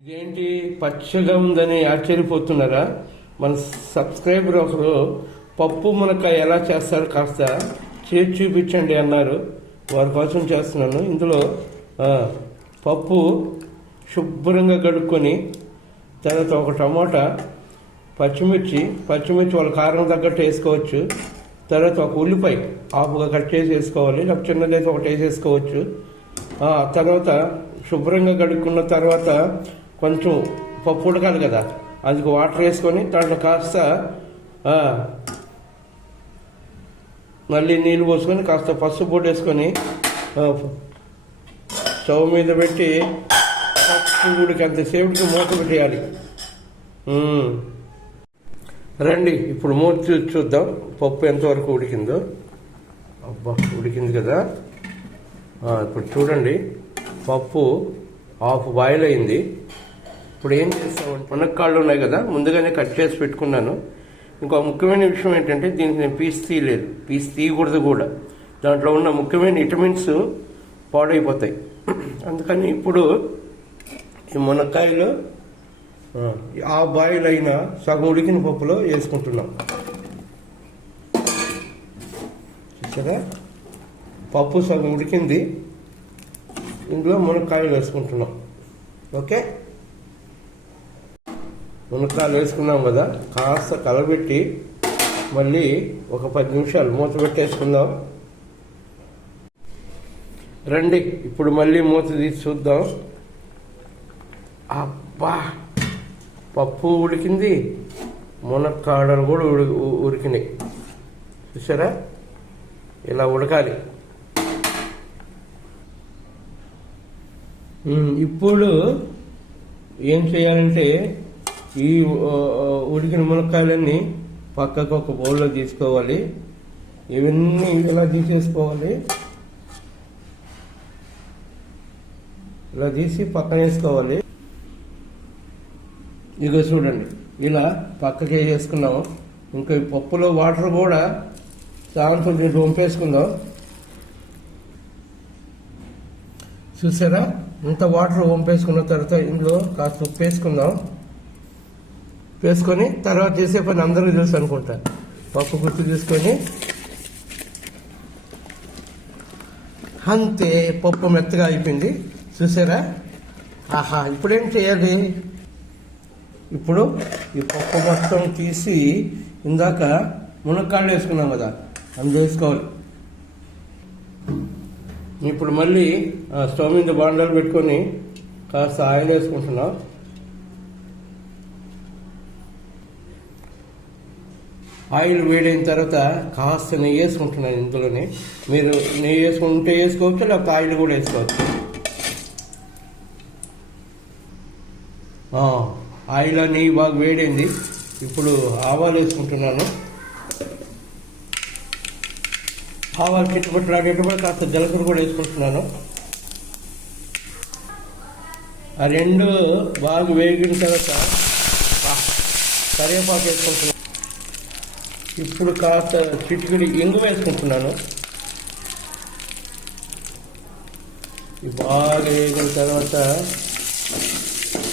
ఇదేంటి పచ్చగా ఉందని ఆశ్చర్యపోతున్నారా? మన సబ్స్క్రైబర్ ఒకరు పప్పు మునక్కాయ ఎలా చేస్తారో కాస్త చేసి చూపించండి అన్నారు. వారి కోసం చేస్తున్నాను. ఇందులో పప్పు శుభ్రంగా కడుక్కొని, తర్వాత ఒక టమోటా, పచ్చిమిర్చి వాళ్ళ కారం తగ్గట్టు వేసుకోవచ్చు. తర్వాత ఒక ఉల్లిపాయ ఆపుగా కట్ చేసి వేసుకోవాలి, లేకపోతే చిన్నదైతే ఒకటి వేసేసుకోవచ్చు. తర్వాత శుభ్రంగా కడుక్కున్న తర్వాత కొంచెం పప్పు ఉడకాలి కదా, అందుకు వాటర్ వేసుకొని దాంట్లో కాస్త మళ్ళీ నీళ్ళు పోసుకొని కాస్త పసుపు పొడి వేసుకొని స్టవ్ మీద పెట్టి పప్పు ఉడికి అంతసేపుకి మూత పెట్టేయాలి. రండి ఇప్పుడు మూత చూద్దాం పప్పు ఎంతవరకు ఉడికిందో. అబ్బా, ఉడికింది కదా. ఇప్పుడు చూడండి, పప్పు హాఫ్ బాయిల్ అయింది. ఇప్పుడు ఏం చేస్తామంటే, మునక్కాళ్ళు ఉన్నాయి కదా, ముందుగానే కట్ చేసి పెట్టుకున్నాను. ఇంకో ముఖ్యమైన విషయం ఏంటంటే, దీనికి నేను పీస్ తీయలేదు, పీస్ తీయకూడదు కూడా. దాంట్లో ఉన్న ముఖ్యమైన విటమిన్స్ పాడైపోతాయి. అందుకని ఇప్పుడు ఈ మునక్కాయలు ఆ బాయిల్ అయిన సగం ఉడికిన పప్పులో వేసుకుంటున్నాం. చూసారా, పప్పు సగం ఉడికింది, ఇందులో మునక్కాయలు వేసుకుంటున్నాం. ఓకే, మునక్కాయలు వేసుకున్నాం కదా, కాస్త కలబెట్టి మళ్ళీ ఒక 10 నిమిషాలు మూత పెట్టేసుకుందాం. రండి ఇప్పుడు మళ్ళీ మూత తీసి చూద్దాం. అబ్బా, పప్పు ఉడికింది, మునక్కాడలు కూడా ఉడికినాయి. చూసారా, ఇలా ఉడకాలి. ఇప్పుడు ఏం చేయాలంటే, ఈ ఉడికిన మునక్కాయలన్నీ పక్కకు ఒక బౌల్లో తీసుకోవాలి. ఇవన్నీ ఇలా తీసేసుకోవాలి, ఇలా తీసి పక్కన వేసుకోవాలి. ఇదిగో చూడండి, ఇలా పక్కకి వేసుకున్నాము. ఇంకా ఈ పప్పులో వాటర్ కూడా కొంచెం వంపేసుకుందాం. చూసారా, ఇంత వాటర్ వంపేసుకున్న తర్వాత ఇందులో కాస్త ఉప్పు వేసుకుందాం. వేసుకొని తర్వాత చేసే పని అందరూ తెలుసు అనుకుంటా. పప్పు గుర్తు తీసుకొని అంతే, పప్పు మెత్తగా అయిపోయింది. చూసారా, ఆహా. ఇప్పుడేం చేయాలి, ఇప్పుడు ఈ పప్పు మొత్తం తీసి ఇందాక మునక్కాళ్ళు వేసుకున్నాం కదా, అందులో వేసుకోవాలి. ఇప్పుడు మళ్ళీ స్టవ్ మీద బాండాలు పెట్టుకొని కాస్త ఆయిల్ వేసుకుంటున్నాం. ఆయిల్ వేడైన తర్వాత కాస్త నెయ్యి వేసుకుంటున్నాను ఇందులోనే. మీరు నెయ్యి వేసుకుంటే వేసుకోవచ్చు, లేకపోతే ఆయిల్ కూడా వేసుకోవచ్చు. ఆయిల్ నెయ్యి బాగా వేడైంది. ఇప్పుడు ఆవాలు వేసుకుంటున్నాను. ఆవాలు చిట్టుపట్లాడేటప్పుడు కాస్త జీలకర్ర కూడా వేసుకుంటున్నాను. ఆ రెండు బాగా వేగిన తర్వాత కరివేపాకు వేసుకుంటున్నాను. ఇప్పుడు కాస్త చిటికెడు ఇంగు వేసుకుంటున్నాను. బాగా వేగిన తర్వాత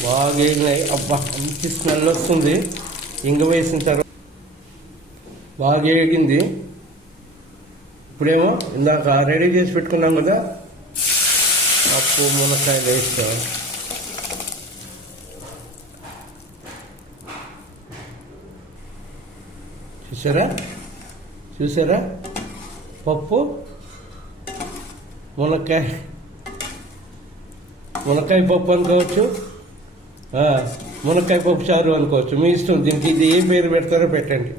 బాగా వేగినాయి. అబ్బా, మంచి స్మెల్ వస్తుంది. ఇంగు వేసిన తర్వాత బాగా వేగింది. ఇప్పుడేమో ఇందాక రెడీ చేసి పెట్టుకున్నాం కదా, పప్పు మునక్కాయలు వేస్తాం. చూసారా, పప్పు మునక్కాయ పప్పు అనుకోవచ్చు, మునక్కాయ పప్పు చారు అనుకోవచ్చు, మీ ఇష్టం. దీనికి ఇది ఏ పేరు పెడతారో పెట్టండి.